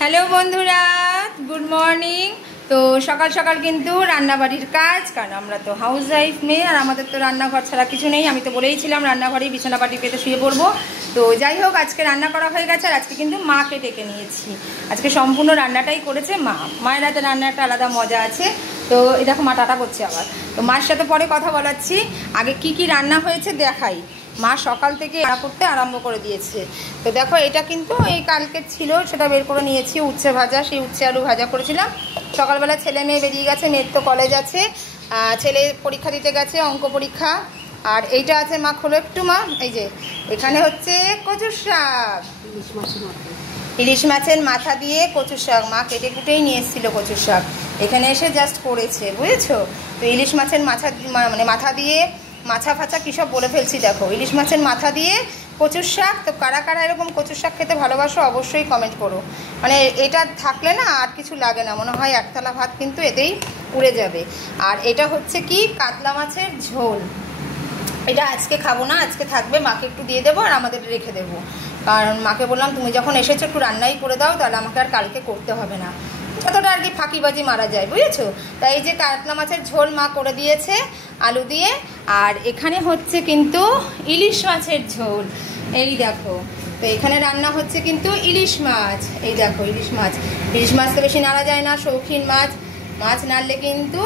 Hello বন্ধুরা, good morning. তো সকাল সকাল কিন্তু রান্নাবাড়ির কাজ, কারণ আমরা তো হাউস ওয়াইফ মেয়ে আর আমাদের তো রান্নাঘর ছাড়া কিছু নেই। আমি তো বলেইছিলাম রান্নাঘরেই বিছানাপাটি পেতে শুয়ে পড়বো। তো যাই হোক, আজকে রান্না করা হয়ে গেছে আর আজকে কিন্তু মাকে ডেকে নিয়েছি। আজকে সম্পূর্ণ রান্নাটাই করেছে মা। মায়ের হাতে রান্না একটা আলাদা মজা আছে। তো এই দেখো মা টাটা করছে আবার। তো মায়ের সাথে পরে কথা বলাচ্ছি, আগে কি কি রান্না হয়েছে দেখাই। মা সকাল থেকে রান্না করতে আরম্ভ করে দিয়েছে। তো দেখো, এটা কিন্তু এই কালকে ছিল, সেটা বের করে নিয়েছি। উচ্ছে ভাজা, সেই উচ্ছে আলু ভাজা করেছিলাম। সকালবেলা ছেলে মেয়ে বেরিয়ে গেছে, মেয়ের তো কলেজ আছে, ছেলে পরীক্ষা দিতে গেছে, অঙ্ক পরীক্ষা। আর এইটা আছে, মা খোলো একটু মা। এই যে এখানে হচ্ছে কচুর শাক, ইলিশ মাছের মাথা দিয়ে কচুর শাক। মা কেটে কুটেই নিয়ে এসেছিলো কচুর শাক, এখানে এসে জাস্ট করেছে, বুঝেছো? তো ইলিশ মাছের মাথা দিয়ে, মাছা ফাছা কী সব বলে ফেলছি দেখো। ইলিশ মাছের মাথা দিয়ে কচুর শাক। তো কারা কারা এরকম কচুর শাক খেতে ভালোবাসো অবশ্যই কমেন্ট করো। মানে এটা থাকলে না আর কিছু লাগে না, মনে হয় একতলা ভাত কিন্তু এতেই উড়ে যাবে। আর এটা হচ্ছে কি, কাতলা মাছের ঝোল। এটা আজকে খাবো না, আজকে থাকবে, মাকে একটু দিয়ে দেবো আর আমাদের রেখে দেবো। কারণ মাকে বললাম তুমি যখন এসেছো একটু রান্নাই করে দাও, তাহলে আমাকে আর কালকে করতে হবে না, যতটা আর কি ফাঁকিবাজি মারা যায়, বুঝেছো? তাই এই যে কাতলা মাছের ঝোল মা করে দিয়েছে আলু দিয়ে। আর এখানে হচ্ছে কিন্তু ইলিশ মাছের ঝোল, এই দেখো। তো এখানে রান্না হচ্ছে কিন্তু ইলিশ মাছ, এই দেখো ইলিশ মাছ। ইলিশ মাছ তো বেশি নাড়া যায় না, শৌখিন মাছ। মাছ নাড়লে কিন্তু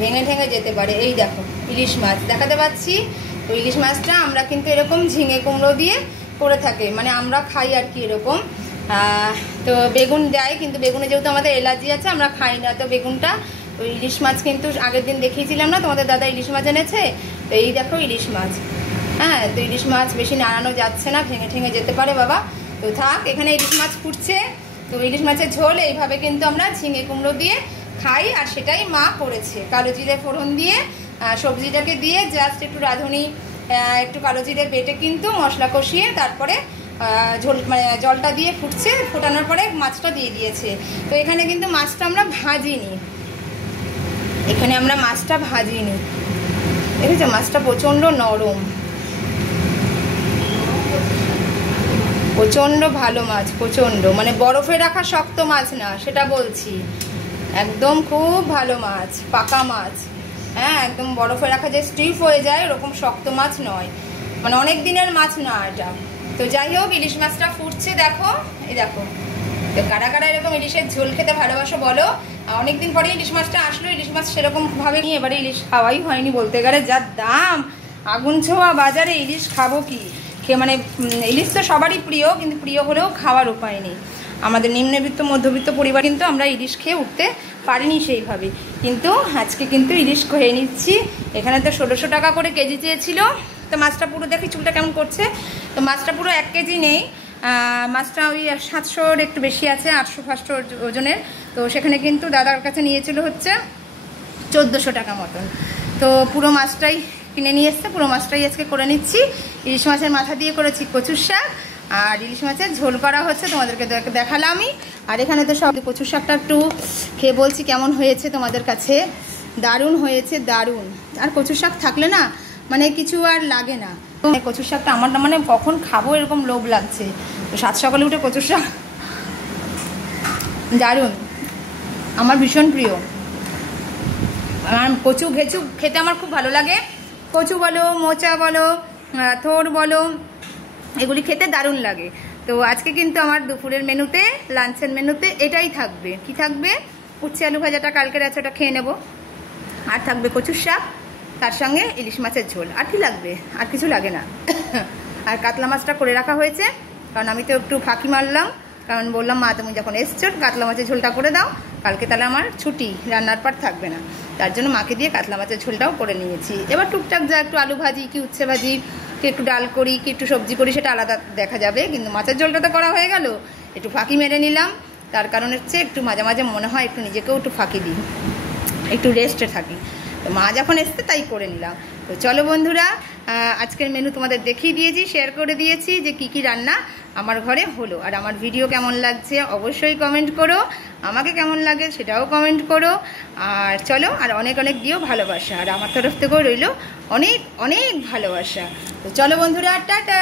ভেঙে ঠেঙে যেতে পারে। এই দেখো ইলিশ মাছ দেখাতে পাচ্ছি। তো ইলিশ মাছটা আমরা কিন্তু এরকম ঝিঙে কুমড়ো দিয়ে করে থাকি, মানে আমরা খাই আর কি এরকম। তো বেগুন দেয়, কিন্তু বেগুনে যেহেতু আমাদের অ্যালার্জি আছে আমরা খাই না। তো বেগুনটা, ওই ইলিশ মাছ কিন্তু আগের দিন দেখিয়েছিলাম না তোমাদের, দাদা ইলিশ মাছ এনেছে। তো এই দেখো ইলিশ মাছ। হ্যাঁ, তো ইলিশ মাছ বেশি নাড়ানো যাচ্ছে না, ভেঙে ঠেঙে যেতে পারে বাবা। তো থাক, এখানে ইলিশ মাছ ফুটছে। তো ইলিশ মাছের ঝোল এইভাবে কিন্তু আমরা ঝিঙে কুমড়ো দিয়ে খাই, আর সেটাই মা করেছে। কালো জিরে ফোড়ন দিয়ে সবজিটাকে দিয়ে জাস্ট একটু রাঁধুনি, একটু কালো জিরে বেটে কিন্তু মশলা কষিয়ে তারপরে ঝোল, মানে জলটা দিয়ে ফুটছে, ফোটানোর পরে মাছটা দিয়ে দিয়েছে। তো এখানে কিন্তু মাছটা আমরা ভাজিনি, এখানে আমরা মাছটা ভাজিনি, দেখেছো? মাছটা প্রচণ্ড নরম, প্রচণ্ড ভালো মাছ, প্রচণ্ড, মানে বরফে রাখা শক্ত মাছ না, সেটা বলছি। একদম খুব ভালো মাছ, পাকা মাছ। হ্যাঁ, একদম বরফে রাখা যে স্টিফ হয়ে যায় ওরকম শক্ত মাছ নয়, মানে অনেক দিনের মাছ না এটা। তো যাই হোক, ইলিশ মাছটা ফুটছে দেখো, এই দেখো। তো কারা কারা এরকম ইলিশের ঝোল খেতে ভালোবাসো বলো। অনেকদিন পরে ইলিশ মাছটা আসলো, ইলিশ মাছ সেরকম ভাবে নিয়ে এবারে ইলিশ খাওয়াই হয়নি বলতে গেলে। যা দাম, আগুন ছোঁয়া বাজারে, ইলিশ খাবো কি খেয়ে, মানে ইলিশ তো সবারই প্রিয়, কিন্তু প্রিয় হলেও খাওয়ার উপায় নেই। আমাদের নিম্নবিত্ত মধ্যবিত্ত পরিবার কিন্তু আমরা ইলিশ খেয়ে উঠতে পারিনি সেইভাবে, কিন্তু আজকে কিন্তু ইলিশ খেয়ে নিচ্ছি। এখানে তো 1600 টাকা করে কেজি চেয়েছিল। তো মাছটা পুরো, দেখি চুলটা কেমন করছে। তো মাছটা পুরো 1 কেজি নেই, মাছটা ওই 700-র একটু বেশি আছে, 800-500 ওজনের। তো সেখানে কিন্তু দাদার কাছে নিয়েছিল হচ্ছে 1400 টাকা মতন। তো পুরো মাছটাই কিনে নিয়ে এসছে, পুরো মাছটাই আজকে করে নিচ্ছি। ইলিশ মাছের মাথা দিয়ে করেছি কচুর শাক, আর ইলিশ মাছের ঝোল করা হচ্ছে, তোমাদেরকে দেখালামই। আর এখানে তো সব কচুর শাকটা একটু খেয়ে বলছি কেমন হয়েছে তোমাদের কাছে। দারুণ হয়েছে, দারুণ। আর কচুর শাক থাকলে না মানে কিছু আর লাগে না। কচুর শাকটা আমার না, মানে কখন খাবো এরকম লোভ লাগছে। তো সাত সকালে উঠে কচুর শাক দারুণ, আমার ভীষণ প্রিয়। আর কচু ঘেচু খেতে আমার খুব ভালো লাগে। কচু বলো, মোচা বলো, থোড় বলো, এগুলি খেতে দারুণ লাগে। তো আজকে কিন্তু আমার দুপুরের মেনুতে, লাঞ্চের মেনুতে এটাই থাকবে। কি থাকবে? উচ্ছে আলু ভাজাটা কালকের আছে, ওটা খেয়ে নেব। আর থাকবে কচুর শাক, তার সঙ্গে ইলিশ মাছের ঝোল। আর কি লাগবে? আর কিছু লাগে না। আর কাতলা মাছটা করে রাখা হয়েছে, কারণ আমি তো একটু ফাঁকি মারলাম, কারণ বললাম মা তুমি যখন এসছো কাতলা মাছের ঝোলটা করে দাও, কালকে তাহলে আমার ছুটি, রান্নার পার থাকবে না। তার জন্য মাকে দিয়ে কাতলা মাছের ঝোলটাও করে নিয়েছি। এবার টুকটাক যা একটু আলু ভাজি, কি উচ্ছে ভাজি, কি একটু ডাল করি, কি একটু সবজি করি, সেটা আলাদা দেখা যাবে। কিন্তু মাছের ঝোলটা তো করা হয়ে গেল, একটু ফাঁকি মেরে নিলাম। তার কারণ হচ্ছে একটু মাঝে মাঝে মনে হয় একটু নিজেকেও একটু ফাঁকি দিই, একটু রেস্টে থাকি। তো মা যখন এসছে তাই করে নিলাম। তো চলো বন্ধুরা, আজকের মেনু তোমাদের দেখিয়ে দিয়েছি, শেয়ার করে দিয়েছি যে কি কি রান্না আমার ঘরে হলো। আর আমার ভিডিও কেমন লাগছে অবশ্যই কমেন্ট করো, আমাকে কেমন লাগে সেটাও কমেন্ট করো। আর চলো, আর অনেক অনেক দিও ভালোবাসা, আর আমার তরফ থেকেও রইল অনেক অনেক ভালোবাসা। তো চলো বন্ধুরা, টাটা।